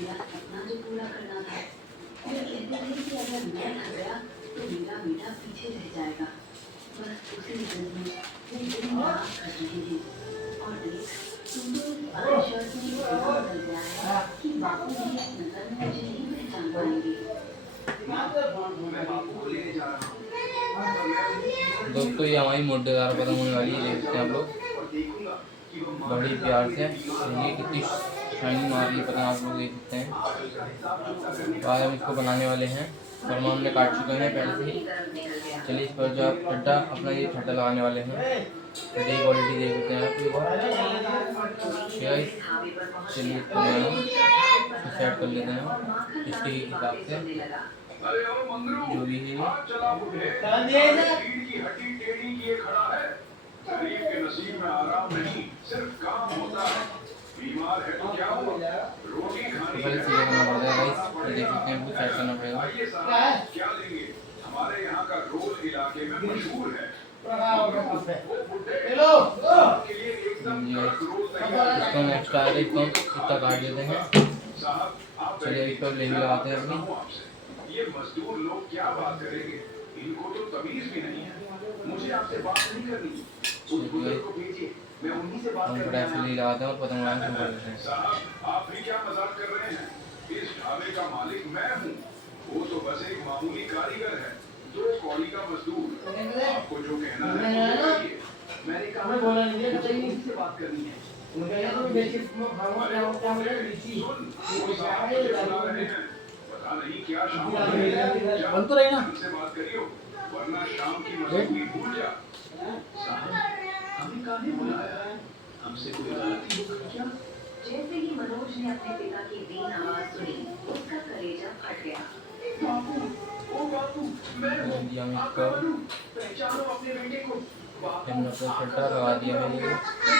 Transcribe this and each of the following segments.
मेरा सपना जो पूरा करना था। वे कहते थे कि अगर मैं थक गया तो मेरा बेटा पीछे रह जाएगा। बस उसी जज्ब में वे दिन रात कर रहे थे। और देख, तुम तो इस वाले शर्ट में इतना बदल गया है कि बापू भी एक नजर में मुझे नहीं पहचान पाएंगे। मैं बापू को लेने जा रहा हूँ। दोस्तों ये हमारी मुर्देदार खत्म होने वाली है, देखते हैं आप लोग बड़ी प्यार से। ये कितनी शाइनिंग मार रही है पता आप लोग देख सकते हैं। बाद हम इसको बनाने वाले हैं और हम हमने काट चुके हैं पहले से ही। चलिए इस पर जो आप ठड्डा अपना ये ठड्डा लगाने वाले हैं। ठड्डे की क्वालिटी देख सकते हैं आप। चलिए इसको सेट कर लेते हैं इसके हिसाब से जो भी है। बीमार है तो क्या हुआ? रोटी खानी है। देख सकते हैं सेट करना पड़ेगा। क्या लेंगे? हमारे यहाँ का रोल इलाके में मशहूर है। इसको हम एक्स्ट्रा है इसको इतना काट देते हैं। चलिए इस पर लेवी लगाते हैं अपनी। ये मजदूर लोग क्या बात करेंगे? इनको तो तमीज भी नहीं है। मुझे आपसे बात नहीं करनी। उस बुजुर्ग को भेजिए, मैं उन्हीं से बात हम करने कढ़ाई से लगाते हैं और पतंग उड़ाना शुरू कर देते हैं। साहब आप भी क्या मजाक कर रहे हैं? इस ढाबे का मालिक मैं हूँ। वो तो बस एक मामूली कारीगर है, 2 कौड़ी का मजदूर। आपको जो कहना है मुझे कहिए। मैंने कहा बोला नहीं मुझे उन्हीं से बात करनी है। मुझे तो बेसिक खावा क्या मुझे लीची वो साहब मुझे बुला रहे हैं। पता नहीं क्या शाम बन तो रही ना उनसे बात करियो, वरना शाम की मजदूरी भूल जा। साहब हमें काहे बुलाया है? हमसे कोई गलती हो गई क्या? जैसे ही मनोज ने अपने पिता की दीन आवाज सुनी, उसका कलेजा फट गया। बापू, ओ बापू, मैं हूँ, आपका बनूं, पहचानो अपने बेटे को। बापू, हमने अपना ठड्डा लगा दिया है। मैं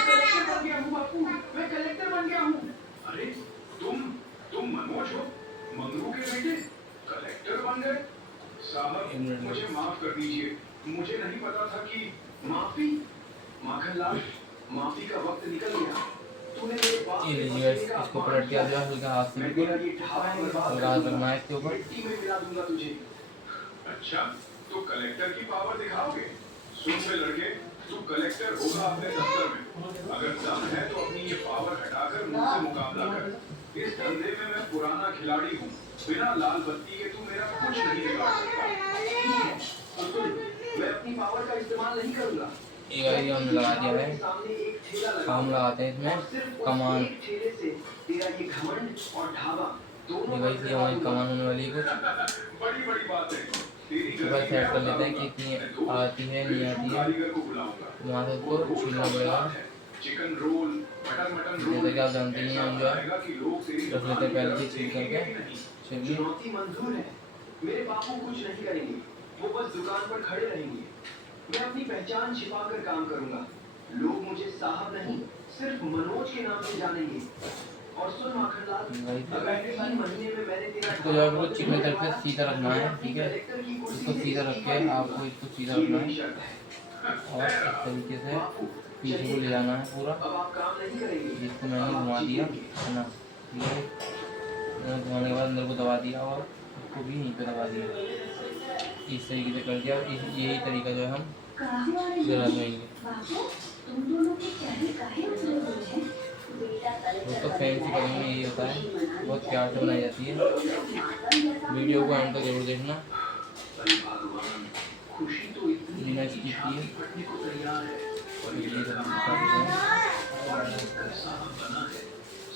कलेक्टर बन गया हूँ बापू, मैं कलेक्टर बन गया हूँ। अरे तुम मनोज हो, मंगरू के बेटे, कलेक्टर बन गए? साहब मुझे माफ कर दीजिए, मुझे नहीं पता था कि माफी। माखनलाल, माफी का वक्त निकल गया। तूने मेरे बाप ये लीजिए इसको पलट के दिया हल्का हाथ से हल्का रखना है इसके ऊपर। मिट्टी में मिला दूंगा तुझे। अच्छा तो कलेक्टर की पावर दिखाओगे? सुन बे लड़के, तू कलेक्टर होगा अपने दफ्तर में। अगर दम है तो अपनी ये पावर हटाकर मुझसे मुकाबला कर। इस धंधे में मैं पुराना खिलाड़ी हूँ। बिना लाल बत्ती के तू मेरा कुछ नहीं बिगाड़ सकता। तो सुन, मैं अपनी पावर का इस्तेमाल नहीं करूंगा। ये हमने लगा दिया है। हम लगाते हैं इसमें कमान। डिवाइस ये हमारी कमान होने वाली है कुछ। बड़ी बड़ी बात है। बस सेट कर लेते हैं कि इतनी आती है नहीं आती है। वहाँ से उसको छीलना पड़ेगा। चिकन रोल, मटन रोल, जैसे कि आप जानते ही हैं हम जो है रख लेते हैं पहले से छील करके। चलिए चुनौती मंजूर है। मेरे बापू कुछ नहीं करेंगे, वो बस दुकान पर खड़े रहेंगे। मैं अपनी पहचान छिपाकर काम करूंगा। लोग मुझे साहब नहीं, सिर्फ मनोज के नाम से जानेंगे। और सुन माखनलाल, अगर 3 महीने में मैंने तेरा तो जो आपको चिकन तरफ से सीधा रखना है, ठीक है। इसको सीधा रख के आपको इसको सीधा रखना है और इस तरीके से पीछे को ले जाना है पूरा। अब आप काम नहीं करेंगे। जिसको मैंने घुमा दिया है ना, ठीक है। मैंने घुमाने के बाद अंदर को दबा दिया और उसको भी यहीं पे दबा दिया। इस तरीके से कर दिया। यही तरीका जो है हम जरा देंगे। दोस्तों फैंसी कलर में यही होता है, बहुत प्यार से बनाई जाती है। वीडियो को एंड तक जरूर देखना बिना स्किप किए।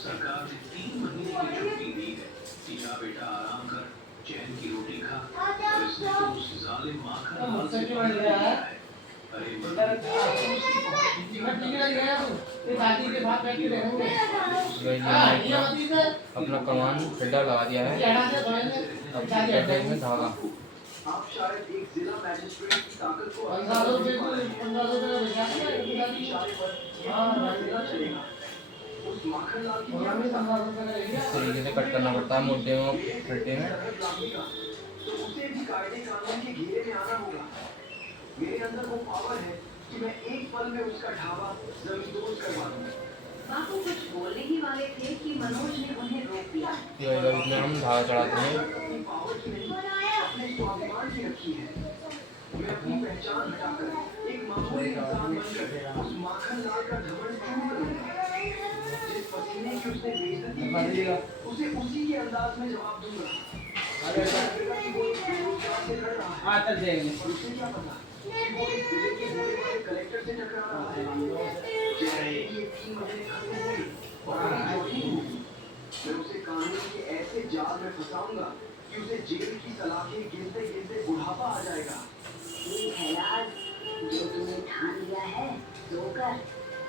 सरकार ने 3 महीने की छुट्टी दी है। जा बेटा आराम कर, चैन की रोटी खा। और इसने तो उस जालिम माखनलाल से है। अरे अपना कमान ठड्डा लगा दिया है। अब ठड्डे में धागा। आप शायद एक जिला मैजिस्ट्रेट की ताकत को उस माखनलाल की इस तरीके से कट करना पड़ता है मुद्दे में ठड्डे में। तो उसे भी कायदे कानून के घेरे में आना होगा। मेरे अंदर वो पावर है कि मैं एक पल में उसका ढाबा जमींदोज करवा दूंगा। बापू कुछ बोलने ही वाले थे कि मनोज ने उन्हें रोक दिया। कि भाई अब इसमें हम धागा चढ़ाते हैं। अपनी पावर की नहीं, अपने स्वाभिमान की रखी है। मैं अपनी पहचान हटाकर एक मामूली इंसान बनकर उस माखन लाल का घमंड चूर करूंगा। जिस पसीने की उसने बेइज्जती की है, उसे उसी के अंदाज में जवाब दूंगा। उसे लगेगा कि वो एक बेरोजगार से लड़ रहा है, और उसे क्या पता कि वो इस जिले के होने वाले कलेक्टर से टकरा रहा है। जैसे ही ये 3 महीने खत्म हुए और मेरी जॉइनिंग हुई, मैं उसे कानून के ऐसे जाल में फंसाऊंगा कि उसे जेल की सलाखें गिनते गिनते बुढ़ापा आ जाएगा। ठीक है लाल, जो तूने ठान लिया है सो कर,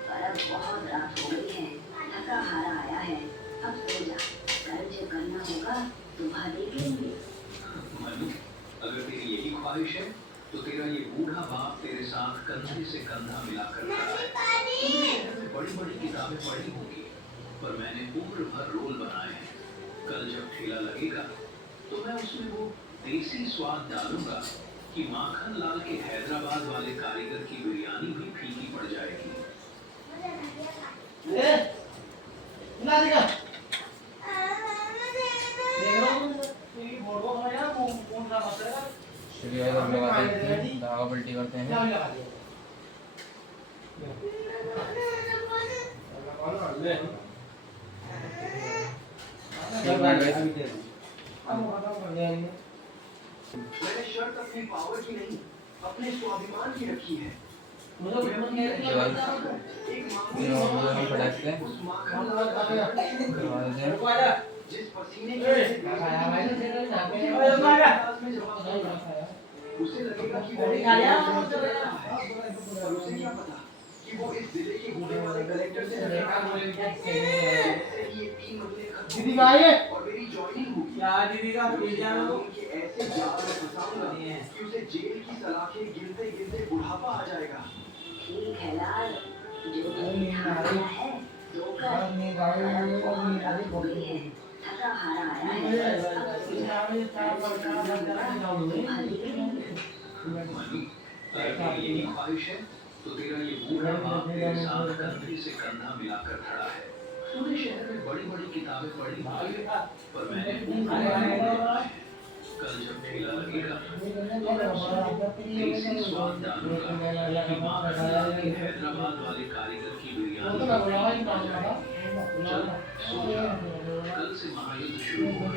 पर अब बहुत रात हो गई है, थका हारा आया है, अब सो जा। कल जो करना होगा सुबह देख लेंगे। मनु, अगर तेरी यही ख्वाहिश है तो तेरा ये बूढ़ा बाप तेरे साथ कंधे से कंधा मिलाकर खड़ा है। तूने शहर में बड़ी बड़ी किताबें पढ़ी होंगी, पर मैंने उम्र भर रोल बनाए हैं। कल जब ठेला लगेगा तो मैं उसमें वो देसी स्वाद डालूंगा कि माखन लाल के हैदराबाद वाले कारीगर की बिरयानी भी फीकी पड़ जाएगी। चलिए गाइस हम लगा देते हैं, धागा पलटी करते हैं। मैंने शर्त अपनी पावर की नहीं, अपने स्वाभिमान की रखी है। हम फटाकते हैं, उस माखन लाल का लगा देते हैं। जिस पसीने की उसे लगेगा कि वो और उसे क्या पता कि वो इस जिले के होने वाले कलेक्टर से टकरा रहा है। जैसे ही ये 3 महीने खत्म हुए और मेरी जॉइनिंग हुई, कानून के ऐसे जाल में फंसाऊंगा कि उसे जेल की सलाखें गिनते गिनते बुढ़ापा आ जाएगा। ठीक है लाल, जो तूने ठान लिया है सो कर, पर अब बहुत रात हो गई है, थका हारा आया है, अब सो जा। कल जो करना होगा सुबह देख लेंगे। मनु, अगर तेरी यही ख्वाहिश है तो तेरा ये बूढ़ा बाप तेरे साथ कंधे से कंधा मिलाकर खड़ा है। तूने शहर में बड़ी बड़ी किताबें पढ़ी होंगी, पर मैंने उम्र भर रोल बनाए हैं। कल जब ठेला लगेगा तो मैं उसमें देसी स्वाद डालूंगा कि माखन लाल के हैदराबाद वाले कारीगर की बिरयानी भी पड़ जाएगी। चल सो जा, कल से महायुद्ध शुरू होगा।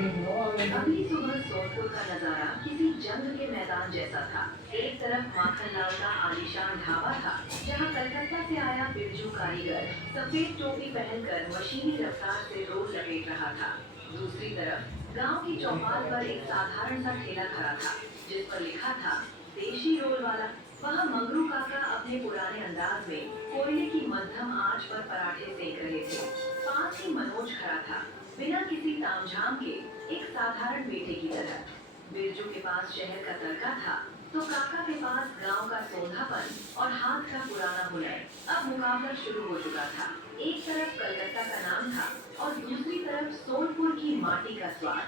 अगली सुबह सोनपुर का नजारा किसी जंग के मैदान जैसा था। एक तरफ माखन लाल का आलीशान ढाबा था, जहां कलकत्ता से आया बिरजू कारीगर सफेद टोपी पहनकर मशीनी रफ्तार से रोल लपेट रहा था। दूसरी तरफ गांव की चौपाल पर एक साधारण सा ठेला खड़ा था, जिस पर लिखा था देशी रोल वाला। वहाँ मंगरू काका अपने पुराने अंदाज में कोयले की मध्यम आंच पर पराठे सेक रहे थे। पास ही मनोज खड़ा था, बिना किसी तामझाम के, एक साधारण बेटे की तरह। बिरजू के पास शहर का तड़का था, तो काका के पास गांव का सोंधापन और हाथ का पुराना हुनर। अब मुकाबला शुरू हो चुका था। एक तरफ कलकत्ता का नाम था और दूसरी तरफ सोनपुर की माटी का स्वाद।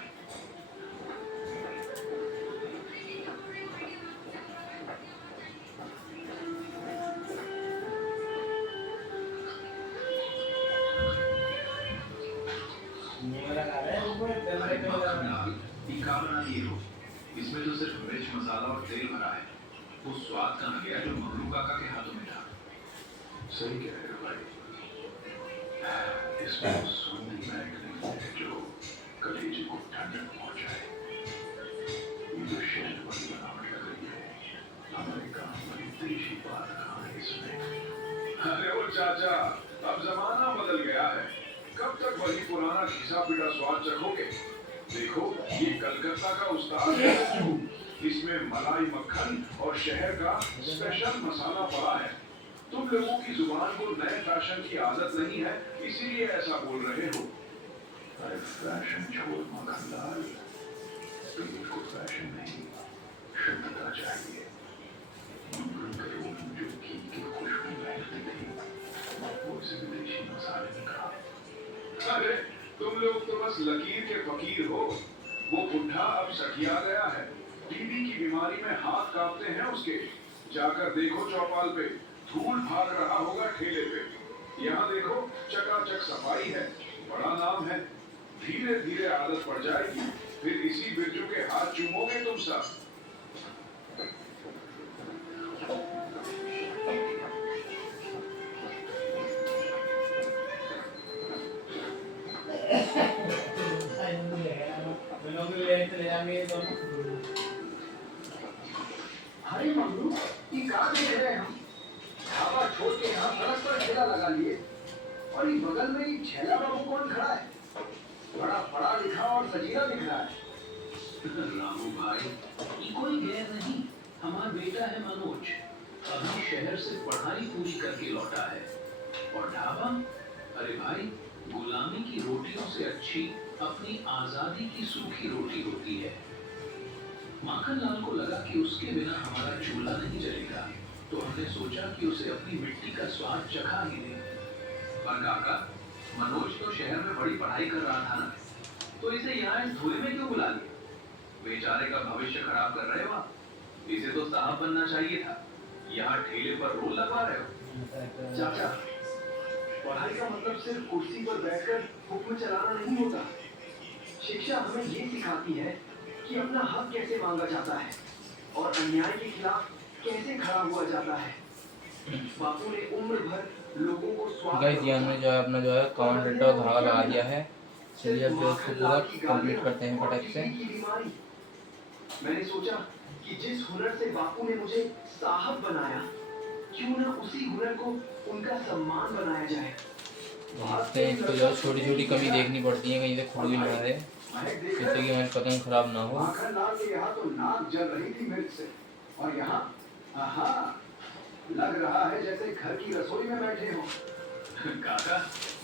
इसमें तो सिर्फ मिर्च मसाला और तेल भरा है, वो स्वाद का न गया जो मंगरू काका के हाथों में था। सही कह रहे हो भाई, इसमें वो सुगंध नहीं है जो कलेजे को ठंडक पहुंचाए। ये जो शहद वाली बनावट लग रही है, हमारे गांव वाली देशी बात कहाँ है इसमें? अरे वो चाचा, अब जमाना बदल गया है, कब तक वही पुराना घिसा पिटा स्वाद चखोगे? देखो, ये कलकत्ता का उस्ताद है, इसमें मलाई मक्खन और शहर का स्पेशल मसाला पड़ा है। तुम लोगों की जुबान को नए फैशन की आदत नहीं है, इसीलिए ऐसा बोल रहे हो। अरे फैशन छोड़ मक्खन लाल, तुम्हें को फैशन नहीं, शुद्धता चाहिए। मंगरू के रोल में जो घी की खुशबू महकती थी, वो इस विदेशी मसाले ने कहा। अरे तुम लोग तो बस लकीर के फकीर हो। वो बुढ़ा अब सठिया गया है, टीबी की बीमारी में हाथ कांपते हैं उसके। जाकर देखो चौपाल पे, धूल भाग रहा होगा ठेले पे। यहाँ देखो चकाचक सफाई है, बड़ा नाम है। धीरे धीरे आदत पड़ जाएगी, फिर इसी बिरजू के हाथ चूमोगे तुम सब। अरे मम्मी, ये कहाँ देख रहे हैं हम? ढाबा छोड़ के यहाँ सड़क पर ठेला लगा लिए, और ये बगल में ये छेला बाबू कौन खड़ा है? बड़ा पढ़ा लिखा और सजीला दिख रहा है। रामू भाई, ये कोई गैर नहीं, हमारा बेटा है मनोज। अभी शहर से पढ़ाई पूरी करके लौटा है। और ढाबा, अरे भाई, गुलामी की रोटियों से अच्छी अपनी आजादी की सूखी रोटी होती है। माखनलाल को लगा कि उसके बिना हमारा चूल्हा नहीं जलेगा, तो हमने सोचा कि उसे अपनी मिट्टी का स्वाद चखा ही दें। पर काका, मनोज तो शहर में बड़ी पढ़ाई कर रहा था ना, तो इसे यहाँ इस धुएं में क्यों बुला लिया? बेचारे का भविष्य खराब कर रहे हो आप। इसे तो साहब बनना चाहिए था, यहाँ ठेले पर रोल लगवा रहे हो। चाचा, पढ़ाई का मतलब सिर्फ कुर्सी पर बैठकर हुक्म चलाना नहीं होता। शिक्षा हमें ये सिखाती है कि अपना हक कैसे मांगा जाता है और अन्याय के खिलाफ कैसे खड़ा हुआ जाता है। बापू ने उम्र भर लोगों को स्वार्थ गाइस ये हमने जो है अपना जो है काउंट डेटा और धागा लगा दिया है। चलिए अब जो इसको पूरा कंप्लीट करते हैं फटाक से। मैंने सोचा कि जिस हुनर से बापू ने मुझे साहब बनाया, क्यों ना उसी हुनर को उनका सम्मान बनाया जाए। देखते हैं इसको जो है छोटी छोटी कमी देखनी पड़ती है, कहीं से खुद भी ना रहे, जिससे कि हमारी पतंग खराब ना हो। माखनलाल के यहाँ तो नाक जल रही थी मिर्च से, और यहाँ आहा, लग रहा है जैसे घर की रसोई में बैठे हो। काका,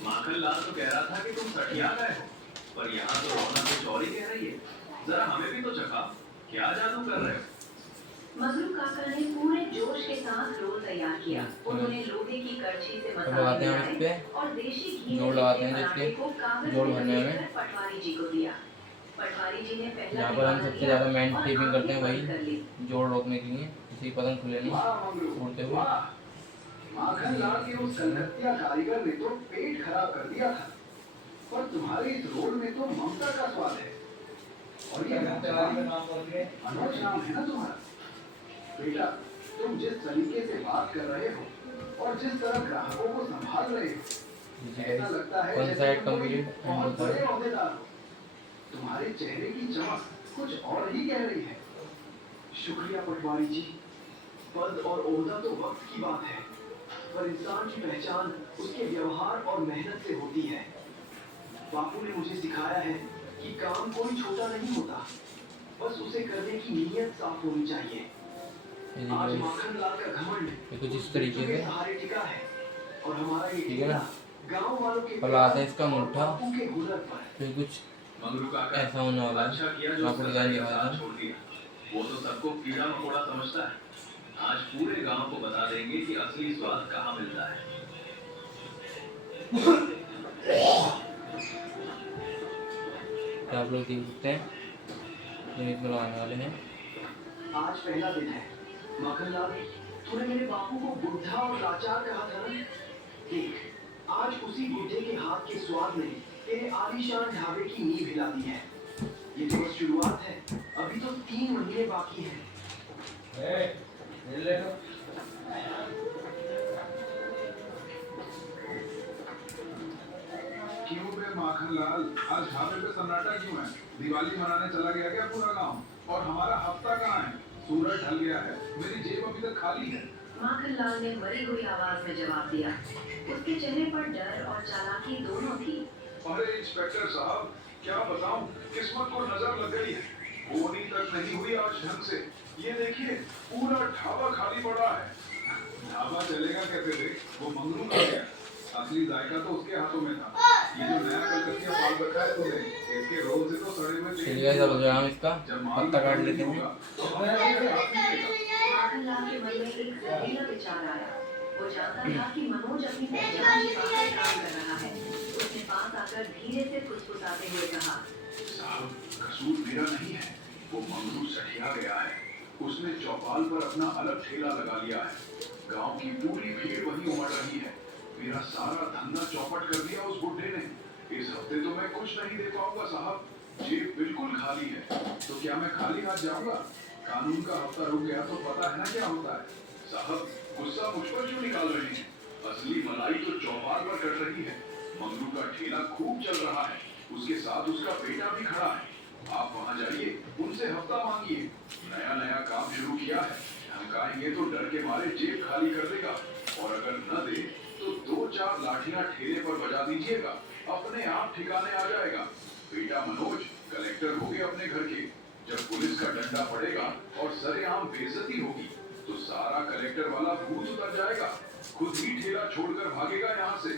माखनलाल तो कह रहा था कि तुम सठिया गए हो, पर यहाँ तो रौनक कुछ और ही कह रही है। जरा हमें भी तो चखा, क्या जादू कर रहे हो? मजरू काका ने पूरे जोश के साथ रोल तैयार किया। उन्होंने लोहे की करछी से लगाते मसाले हैं इस पे, मिलाए और देशी घी जोड़ में लगाते हैं पराठे जिसके को कागज जोड़ में भरने में। लपेटकर पटवारी जी को दिया। पटवारी जी ने पहला यहाँ पर हम निवाला सबसे लिया ज़्यादा मेन और टेपिंग करते हैं आंखें बंद कर ली। वही जोड़ रोकने के लिए, किसी पतंग खुले नहीं वाह मंगलू, उड़ते हुए। वाह। माखनलाल के उस कलकतिया कारीगर ने तो पेट खराब कर दिया था, पर तुम्हारे इस रोल में तो ममता का स्वाद है। और ये मनोज नाम है ना तुम्हारा? बेटा, तुम जिस तरीके से बात कर रहे हो और जिस तरह ग्राहकों को संभाल रहे हो, ऐसा लगता है वन जैसे साइड तुम कोई कंप्लीट एंड बहुत होता बड़े है। ओहदेदार हो। तुम्हारे चेहरे की चमक कुछ और ही कह रही है। शुक्रिया पटवारी जी। पद और ओहदा तो वक्त की बात है, पर इंसान की पहचान उसके व्यवहार और मेहनत से होती है। बापू ने मुझे सिखाया है कि काम कोई छोटा नहीं होता, बस उसे करने की नीयत साफ होनी चाहिए। आज माखनलाल का घमंड ये कुछ इस तरीके के से सहारे टिका है, और हमारा ये ठीक है ना। गांव वालों के अब लगाते हैं इसका मुट्ठा, बापू के हुनर पर। फिर कुछ मंगलू काका, ऐसा होने वाला है। अच्छा किया जो आपको सरकार डिजाइन के दिखाया साथ था। छोड़ दिया। वो तो सबको कीड़ा मकोड़ा समझता है। आज पूरे गांव को बता देंगे कि असली स्वाद कहाँ मिलता है। तो आप लोग देख सकते हैं ये इसमें लगाने वाले हैं। आज पहला दिन है। माखनलाल, तूने मेरे बापू को बुढ़ा और लाचार कहा था ना? देख, आज उसी बुढ़े के हाथ के स्वाद ने तेरे आलीशान ढाबे की नींव हिला दी है। ये तो बस शुरुआत है, अभी तो 3 महीने बाकी हैं। क्यों बे माखनलाल, आज ढाबे पे सन्नाटा क्यों है? दिवाली मनाने चला गया क्या पूरा गांव? और हमारा हफ्ता कहाँ है? सूरज ढल गया है, मेरी जेब अभी तक खाली है। माखनलाल ने मरी हुई आवाज में जवाब दिया। उसके चेहरे पर डर और चालाकी दोनों थी। अरे इंस्पेक्टर साहब, क्या बताऊं, किस्मत को नजर लग गई है। बोनी तक नहीं हुई आज ढंग से। ये देखिए, पूरा ढाबा खाली पड़ा है। ढाबा चलेगा कैसे रे? वो मंगरू का गया। असली जायका तो उसके हाथों में था। ये जो नया कलकतिया पाल रखा है तूने, इसके रोल से तो सड़े हुए तेल चलिए अब जो हम इसका पत्ता काट लेते हैं। माखनलाल के मन में एक जहरीला विचार आया। वो जानता था कि मनोज अपनी पहचान छिपाकर काम कर रहा है। उसने पास आकर धीरे से फुसफुसाते हुए कहा, साहब, कसूर मेरा नहीं है, वो मंगरू सठिया गया है। उसने चौपाल पर अपना अलग ठेला लगा लिया है। गांव की पूरी भीड़ वहीं उमड़ रही है। मेरा सारा धंधा चौपट कर दिया उस बुढ़े ने। इस हफ्ते तो मैं कुछ नहीं दे पाऊंगा साहब, जेब बिल्कुल खाली है। तो क्या मैं खाली हाथ जाऊंगा? कानून का हफ्ता रुक गया तो पता है ना क्या होता है। साहब गुस्सा मुझ पर क्यों निकाल रहे हैं? असली मलाई तो चौपाल पर कट रही है। मंगलू का ठेला खूब चल रहा है, उसके साथ उसका बेटा भी खड़ा है। आप वहां जाइए, उनसे हफ्ता मांगिए। नया नया काम शुरू किया है, धमकाएंगे तो डर के मारे जेब खाली कर देगा, और अगर न दे तो 2-4 लाठियां ठेले पर बजा दीजिएगा, अपने आप ठिकाने आ जाएगा। बेटा मनोज कलेक्टर हो गए अपने घर के। जब पुलिस का डंडा पड़ेगा और सरेआम बेइज्जती होगी तो सारा कलेक्टर वाला भूत उतर जाएगा, खुद ही ठेला छोड़कर भागेगा यहाँ से।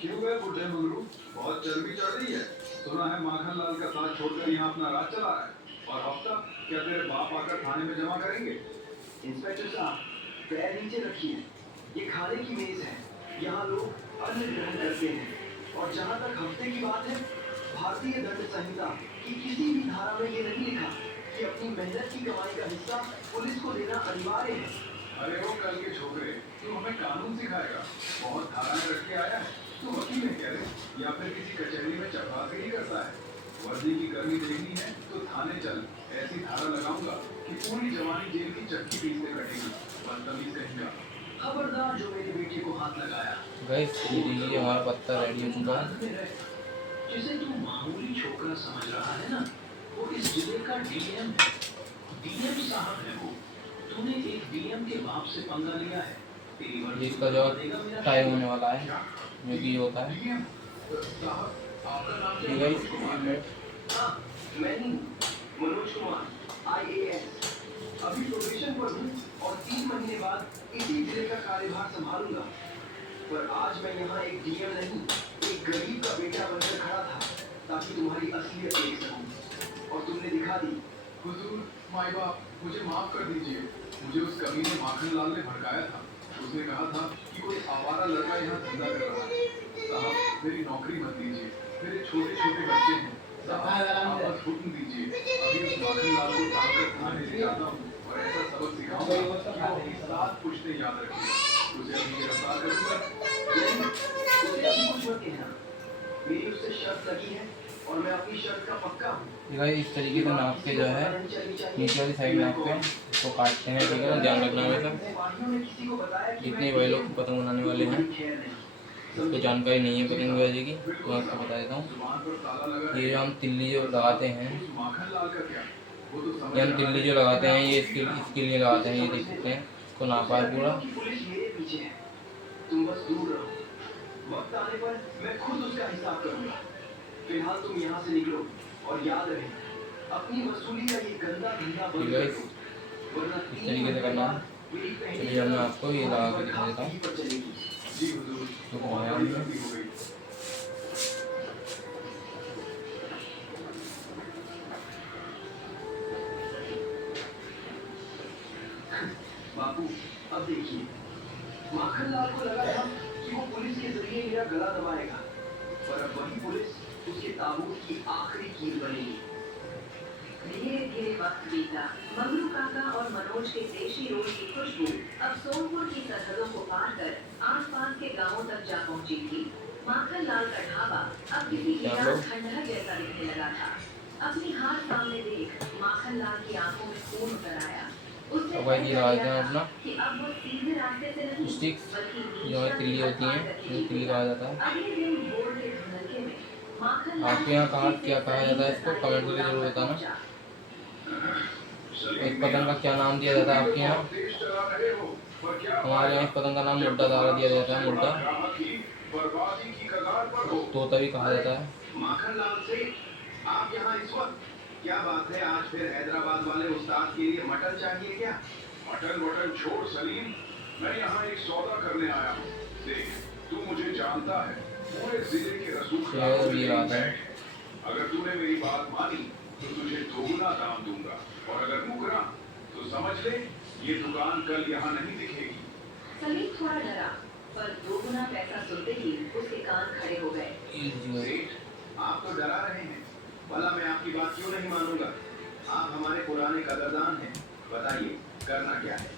क्यों गए बुढ़े मंगरू? बहुत चर्बी चढ़ रही है। सुना है माखन लाल का साथ छोड़कर यहाँ अपना राज चला रहा है, और हफ्ता क्या तेरे बाप आकर थाने में जमा करेंगे? इंस्पेक्टर साहब, पैर नीचे रखिए। ये खाने की मेज है, यहाँ लोग अन्न ग्रहण करते हैं। और जहाँ तक हफ्ते की बात है, भारतीय दंड संहिता की किसी भी धारा में ये नहीं लिखा कि अपनी मेहनत की कमाई का हिस्सा पुलिस को देना अनिवार्य है। अरे वो कल के छोकरे, तू हमें कानून सिखाएगा? बहुत धाराएं रख के आया है। तू वकील है क्या रे? या फिर किसी कचहरी में चपरासी करता है? वर्दी की गर्मी देखनी है तो थाने चल। ऐसी धारा लगाऊंगा कि पूरी जवानी जेल की चक्की पीसने कटेगी। बदतमीज कहेगा। खबरदार जो मेरे बेटे को हाथ लगाया। गाइस ये हमारा पत्ता रेडी हो चुका है। जिसे तू मामूली छोकरा समझ रहा है ना, वो इस जिले का डीएम है। डीएम साहब है वो। तूने एक डीएम के बाप से पंगा लिया है। तेरी वर्दी इसका जो टाइम होने वाला है जो कि होता है। साहब आपका नाम ठीक है हाँ, मैं ही हूँ, मनोज कुमार, IAS। अभी प्रोबेशन पर हूँ और 3 महीने बाद इसी जिले का कार्यभार संभालूंगा। पर आज मैं यहाँ एक डीएम नहीं, एक गरीब का बेटा बनकर खड़ा था, ताकि तुम्हारी असलियत देख सकूं। और तुमने दिखा दी। हुजूर, माई बाप, मुझे माफ कर दीजिए। मुझे उस कमीने माखन लाल ने भड़काया था। उसने कहा था कि कोई आवारा लड़का यहाँ धंधा कर रहा है। साहब मेरी नौकरी मत दीजिए, मेरे छोटे छोटे बच्चे हैं। साहब आप बस हुक्म दीजिए, अभी उस माखन लाल को ताकत थाने ले जाता हूँ और ऐसा सबक सिखाऊंगा कि वो अपनी 7 पुश्तें याद रखेगा। उसे अभी गिरफ्तार करूंगा। उसे अभी कुछ मत कहना, मेरी उससे शर्त लगी है और मैं अपनी शर्त का पक्का हूँ। गाइस इस तरीके से नाप के जो है नीचे वाली साइड नाप के इसको काटते हैं। ठीक है ना, ध्यान रखना हमेशा। जितने भाई लोग पतंग बनाने वाले हैं उसको जानकारी नहीं है पतंग बाजी की, तो आपको बता देता हूँ। ये जो हम तिल्ली जो लगाते हैं, ये हम तिल्ली जो लगाते हैं ये इसके लिए लगाते हैं। ये देख सकते हैं, इसको नापा है पूरा। पुलिस मेरे पीछे है, तुम बस दूर रहो। वक्त आने पर मैं खुद उसका हिसाब करूंगा। फिलहाल तुम यहाँ से निकलो और याद रहे, अपनी वसूली का ये गंदा धंधा बंद कर दो, वरना इस तरीके से करना है। चलिए मैं आपको ये लगा के दिखा देता हूँ। जी हुजूर, तो बहुत आया गलती हो गई। बापू, अब देखिए, माखन लाल को लगा था कि वो पुलिस के जरिए मेरा गला दबाएगा, पर अब वही पुलिस उसके ताबूत की आखिरी कील बनेगी। धीरे धीरे वक्त बीता। मंगलू काका और मनोज के देशी रोल की खुशबू अब सोनपुर की सरहदों को पार कर आसपास के गांवों तक जा पहुंची थी। माखन लाल का ढाबा अब किसी वीरान खंडहर जैसा दिखने लगा था। अपनी हार सामने देख माखन लाल की आंखों में खून उतर आया। उसने तो भाई ये लगाते हैं अपना कि अब वो सीधे रास्ते से नहीं स्टिक्स बल्कि जो है तिल्ली होती हैं, ये तिल्ली कहा जाता है। अगले दिन भोर के धुंधलके में माखन आपके यहाँ कहाँ क्या कहा जाता है इसको कमेंट करके जरूर बताना। इस पतंग का क्या नाम दिया जाता है आपके यहाँ? हमारे यहाँ इस पतंग का नाम मुड्डा तारा दिया जाता है। मुड्डा तोता भी कहा जाता है। माखन लाल से आप यहाँ इस वक्त, क्या बात है, आज फिर हैदराबाद वाले उस्ताद के लिए मटन चाहिए क्या? मटन वटन छोड़ सलीम, मैं यहाँ एक सौदा करने आया हूँ। देख, तू मुझे जानता है, पूरे जिले के रसूख ये बात है। अगर तूने मेरी बात मानी तो तुझे दोगुना दाम दूंगा, और अगर मुकरा तो समझ ले ये दुकान कल यहाँ नहीं दिखेगी। सलीम थोड़ा डरा, पर दोगुना पैसा सुनते ही उसके कान खड़े हो गए। सेठ, आप तो डरा रहे हैं, भला मैं आपकी बात क्यों नहीं मानूंगा? आप हमारे पुराने कदरदान हैं बताइए करना क्या है?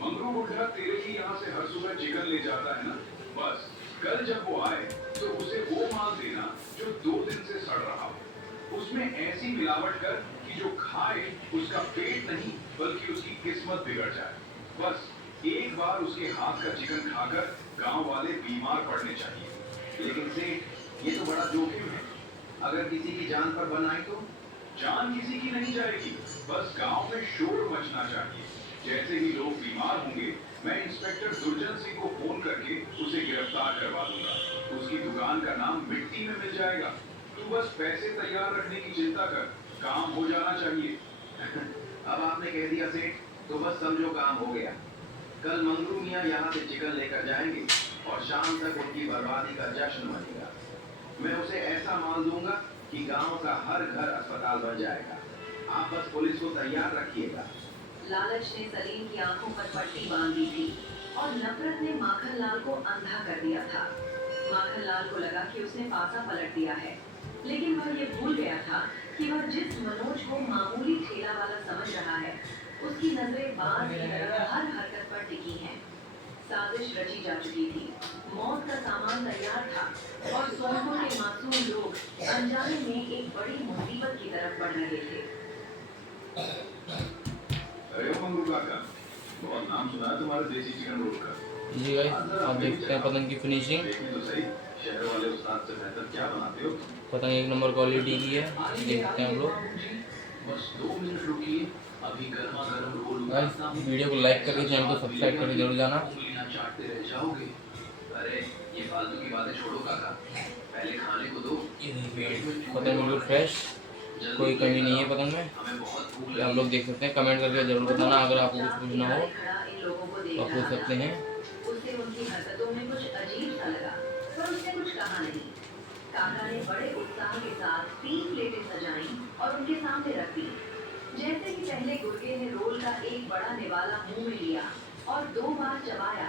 मंगरू बुढ़ा तेरे लिए यहाँ से हर सुबह चिकन ले जाता है ना, बस कल जब वो आए तो उसे वो माल देना जो 2 दिन से सड़ रहा हो। उसमें ऐसी मिलावट कर कि जो खाए उसका पेट नहीं बल्कि उसकी किस्मत बिगड़ जाए। बस एक बार उसके हाथ का चिकन खाकर गांव वाले बीमार पड़ने चाहिए। लेकिन सेठ ये तो बड़ा जोखिम है, अगर किसी की जान पर बन आई तो? जान किसी की नहीं जाएगी, बस गांव में शोर मचना चाहिए। जैसे ही लोग बीमार होंगे मैं इंस्पेक्टर दुर्जन सिंह को फोन करके उसे गिरफ्तार करवा दूंगा। उसकी दुकान का नाम मिट्टी में मिल जाएगा। तू बस पैसे तैयार रखने की चिंता कर, काम हो जाना चाहिए। अब आपने कह दिया सेठ, तो बस समझो काम हो गया। कल मंगरू मियाँ यहाँ से चिकन लेकर जाएंगे और शाम तक उनकी बर्बादी का जश्न मनेगा। मैं उसे ऐसा माल दूंगा कि गांव का हर घर अस्पताल बन जाएगा। आप बस पुलिस को तैयार रखिएगा। लालच ने सलीम की आंखों पर पट्टी बांध दी थी और नफरत ने माखनलाल को अंधा कर दिया था। माखनलाल को लगा कि उसने पासा पलट दिया है, लेकिन वह ये भूल गया था कि वह जिस मनोज को मामूली ठेला वाला समझ रहा है, उसकी नजरें बाज की तरह हर हरकत पर टिकी हैं। साजिश रची जा चुकी थी, मौत का सामान तैयार था और सोनपुर के मासूम लोग अनजाने में एक बड़ी मुसीबत की तरफ बढ़ रहे थे। अरे मंगरू काका, बहुत नाम सुना है तुम्हारे देसी चिकन रोल का। जी गाइस, आप देखते हैं पतंग की फिनिशिंग। देखिए तो सही, शहर वाले उस्ताद से बेहतर क्या बनाते हो? पतंग एक नंबर क्वालिटी की है, देखते हैं हम लोग। बस 2 मिनट रुकिए, अभी गर्मा गर्म रोल गाइस वीडियो को लाइक करके चैनल को सब्सक्राइब करके जरूर जाना। उंगलियां चाटते रह जाओगे। अरे ये फालतू की बातें छोड़ो काका, पहले खाने को दो। ये देखिए पतंग बिल्कुल फ्रेश, कोई कमी नहीं है पतंग में। हमें बहुत भूख आप लोग देख सकते हैं, कमेंट करके जरूर बताना अगर आपको कुछ पूछना हो तो आप पूछ सकते हैं। उसे उनकी हरकतों में कुछ अजीब सा लगा, पर उसने कुछ कहा नहीं। काका ने बड़े उत्साह के साथ 3 प्लेटें सजाई और उनके सामने रख दी। जैसे ही पहले गुर्गे ने रोल का एक बड़ा निवाला मुंह में लिया और 2 बार चबाया,